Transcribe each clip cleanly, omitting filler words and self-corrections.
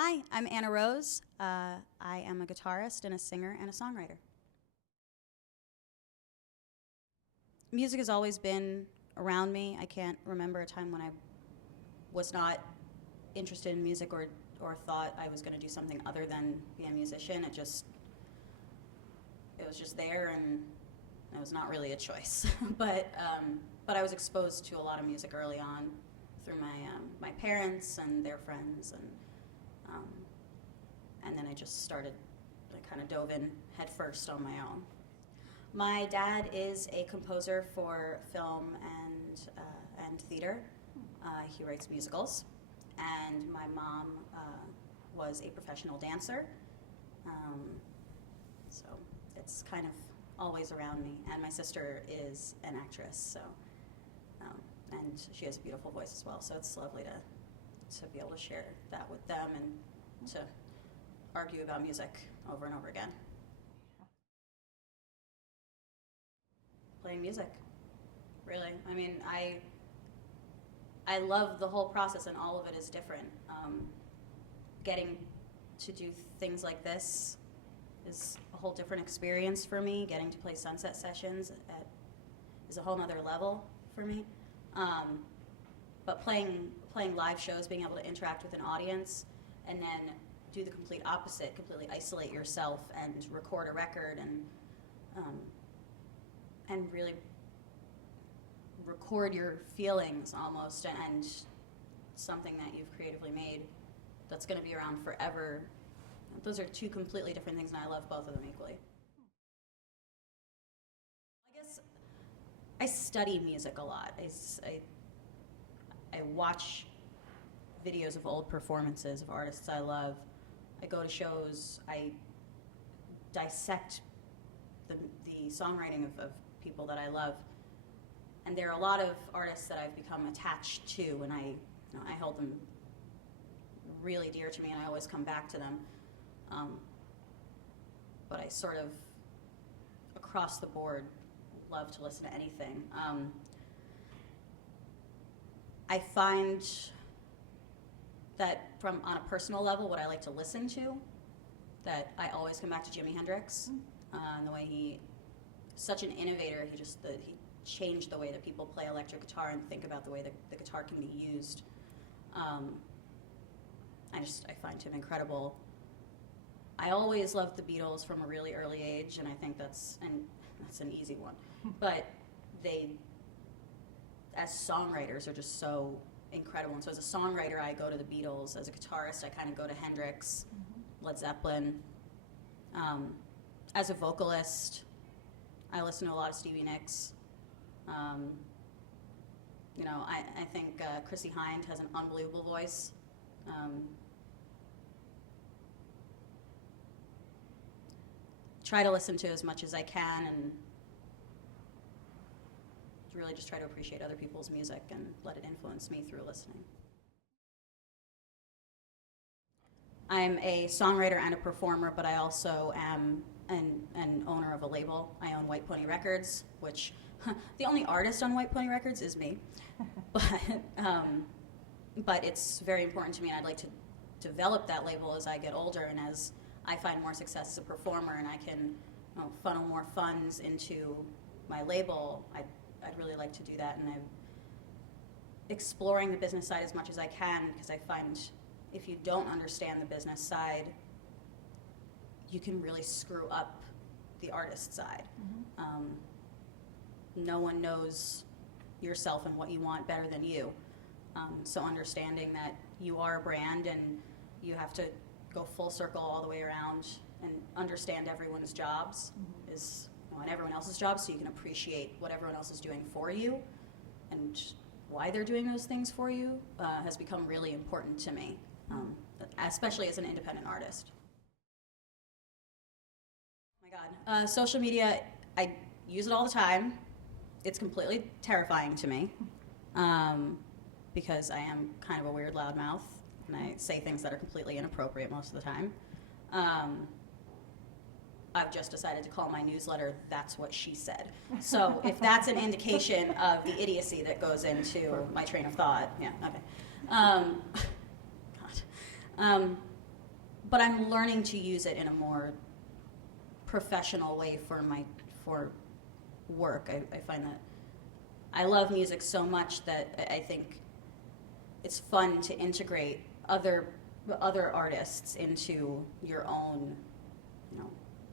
Hi, I'm Anna Rose. I am a guitarist and a singer and a songwriter. Music has always been around me. I can't remember a time when I was not interested in music or thought I was going to do something other than be a musician. It was just there, and it was not really a choice. but I was exposed to a lot of music early on through my parents and their friends, and then I just started. I kind of dove in head first on my own. My dad is a composer for film and theater. He writes musicals, and my mom was a professional dancer. So it's kind of always around me. And my sister is an actress, so and she has a beautiful voice as well. So it's lovely to be able to share that with them and to argue about music over and over again. Playing music, really. I mean, I love the whole process, and all of it is different. Getting to do things like this is a whole different experience for me. Getting to play sunset sessions is a whole nother level for me. But playing live shows, being able to interact with an audience, and then do the complete opposite, completely isolate yourself and record a record and really record your feelings almost, and something that you've creatively made that's going to be around forever. Those are two completely different things, and I love both of them equally. I guess I study music a lot. I watch videos of old performances of artists I love. I go to shows. I dissect the songwriting of people that I love. And there are a lot of artists that I've become attached to, and I hold them really dear to me, and I always come back to them. But I sort of, across the board, love to listen to anything. I find that on a personal level, what I like to listen to, that I always come back to Jimi Hendrix, and the way he, such an innovator, he changed the way that people play electric guitar and think about the way that the guitar can be used. I find him incredible. I always loved the Beatles from a really early age, and I think that's an easy one. But they, as songwriters, are just so incredible. And so as a songwriter, I go to the Beatles. As a guitarist, I kind of go to Hendrix, Led Zeppelin. As a vocalist, I listen to a lot of Stevie Nicks. I think Chrissie Hynde has an unbelievable voice. Try to listen to as much as I can, and really just try to appreciate other people's music and let it influence me through listening. I'm a songwriter and a performer, but I also am an owner of a label. I own White Pony Records, which the only artist on White Pony Records is me. But it's very important to me, and I'd like to develop that label as I get older and as I find more success as a performer, and I can funnel more funds into my label. I'd really like to do that, and I'm exploring the business side as much as I can, because I find if you don't understand the business side, you can really screw up the artist side. No one knows yourself and what you want better than you. So understanding that you are a brand and you have to go full circle all the way around and understand everyone's jobs and everyone else's jobs, so you can appreciate what everyone else is doing for you and why they're doing those things for you has become really important to me, especially as an independent artist. Oh my God. Social media, I use it all the time. It's completely terrifying to me because I am kind of a weird loudmouth, and I say things that are completely inappropriate most of the time. I've just decided to call my newsletter "That's What She Said." So if that's an indication of the idiocy that goes into my train of thought, yeah, okay. God. but I'm learning to use it in a more professional way for work. I find that I love music so much that I think it's fun to integrate other artists into your own,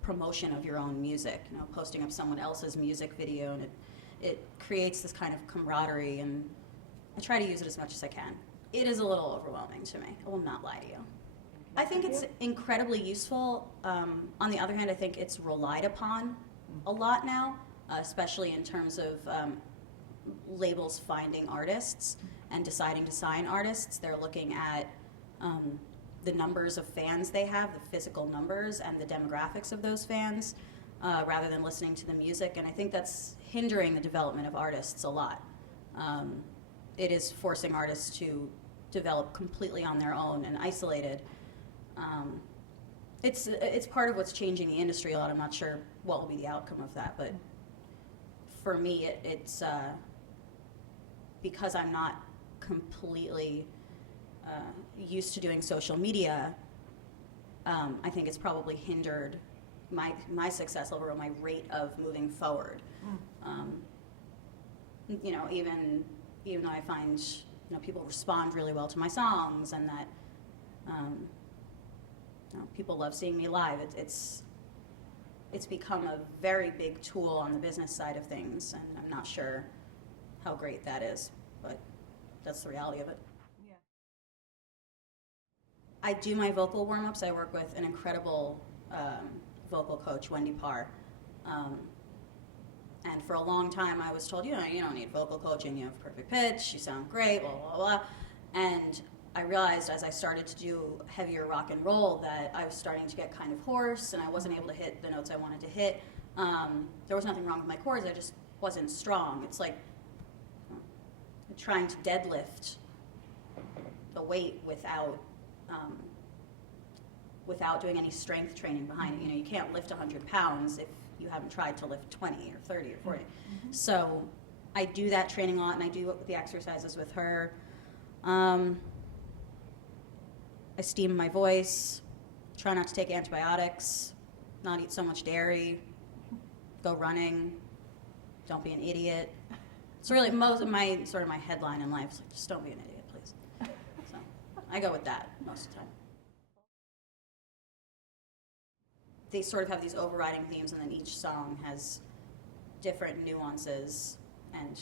promotion of your own music. Posting up someone else's music video, and it creates this kind of camaraderie, and I try to use it as much as I can. It is a little overwhelming to me. I will not lie to you. I think it's incredibly useful. On the other hand, I think it's relied upon a lot now, especially in terms of labels finding artists and deciding to sign artists. They're looking at the numbers of fans they have, the physical numbers and the demographics of those fans, rather than listening to the music. And I think that's hindering the development of artists a lot. It is forcing artists to develop completely on their own and isolated. It's part of what's changing the industry a lot. I'm not sure what will be the outcome of that, but for me, it's because I'm not completely used to doing social media. I think it's probably hindered my success level or my rate of moving forward. Even though I find people respond really well to my songs, and that people love seeing me live. It's become a very big tool on the business side of things, and I'm not sure how great that is, but that's the reality of it. Yeah. I do my vocal warm-ups. I work with an incredible vocal coach, Wendy Parr. And for a long time I was told, you don't need vocal coaching, you have perfect pitch, you sound great, blah, blah, blah. And I realized as I started to do heavier rock and roll that I was starting to get kind of hoarse, and I wasn't able to hit the notes I wanted to hit. There was nothing wrong with my chords, I just wasn't strong. It's like trying to deadlift the weight without doing any strength training behind it. You can't lift 100 pounds if you haven't tried to lift 20 or 30 or 40. Mm-hmm. So I do that training a lot, and I do the exercises with her. I steam my voice, try not to take antibiotics, not eat so much dairy, go running, don't be an idiot. It's really most of my headline in life is like, just don't be an idiot, please. So I go with that most of the time. They sort of have these overriding themes, and then each song has different nuances and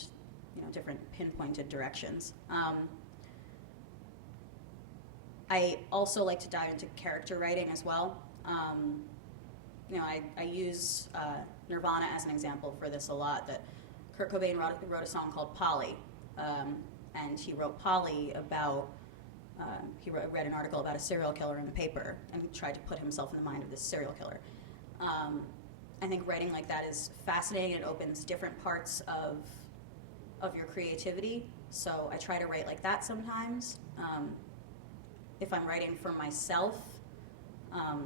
different pinpointed directions. I also like to dive into character writing as well. I use Nirvana as an example for this a lot. That Kurt Cobain wrote a song called Polly, and he wrote Polly about. He read an article about a serial killer in the paper, and he tried to put himself in the mind of this serial killer. I think writing like that is fascinating. It opens different parts of your creativity. So I try to write like that sometimes. If I'm writing for myself, I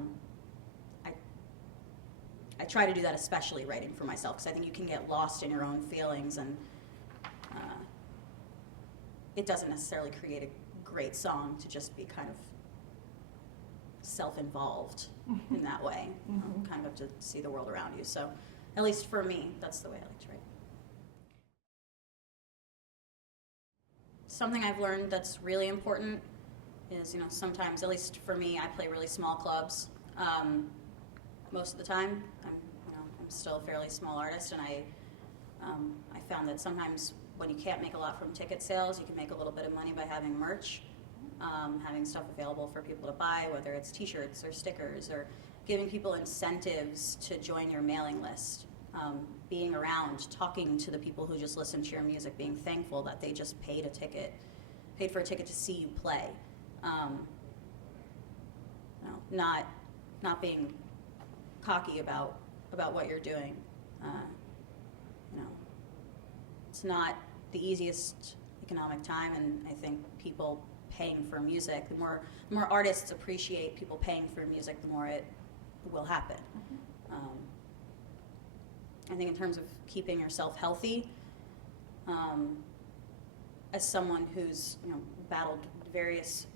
try to do that, especially writing for myself, because I think you can get lost in your own feelings, and it doesn't necessarily create a great song to just be kind of self-involved in that way. Kind of have to see the world around you. So at least for me, that's the way I like to write. Something I've learned that's really important is, sometimes, at least for me, I play really small clubs. Most of the time, I'm still a fairly small artist, and I found that sometimes when you can't make a lot from ticket sales, you can make a little bit of money by having merch, having stuff available for people to buy, whether it's t-shirts or stickers, or giving people incentives to join your mailing list, being around, talking to the people who just listen to your music, being thankful that they just paid for a ticket to see you play. Not being cocky about what you're doing. It's not the easiest economic time, and I think people paying for music, the more artists appreciate people paying for music, the more it will happen. I think in terms of keeping yourself healthy, as someone who's battled various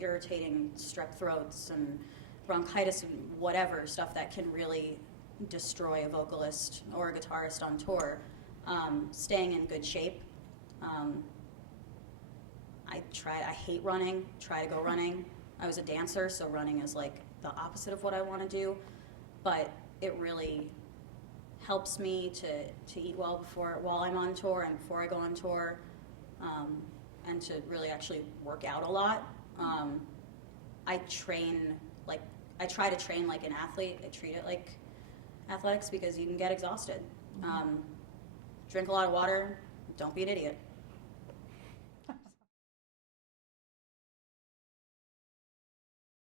irritating strep throats and bronchitis and whatever, stuff that can really destroy a vocalist or a guitarist on tour. Staying in good shape. I hate running, try to go running. I was a dancer, so running is like the opposite of what I want to do, but it really helps me to eat well while I'm on tour and before I go on tour, and to really actually work out a lot. I try to train like an athlete. I treat it like athletics because you can get exhausted. Drink a lot of water, don't be an idiot.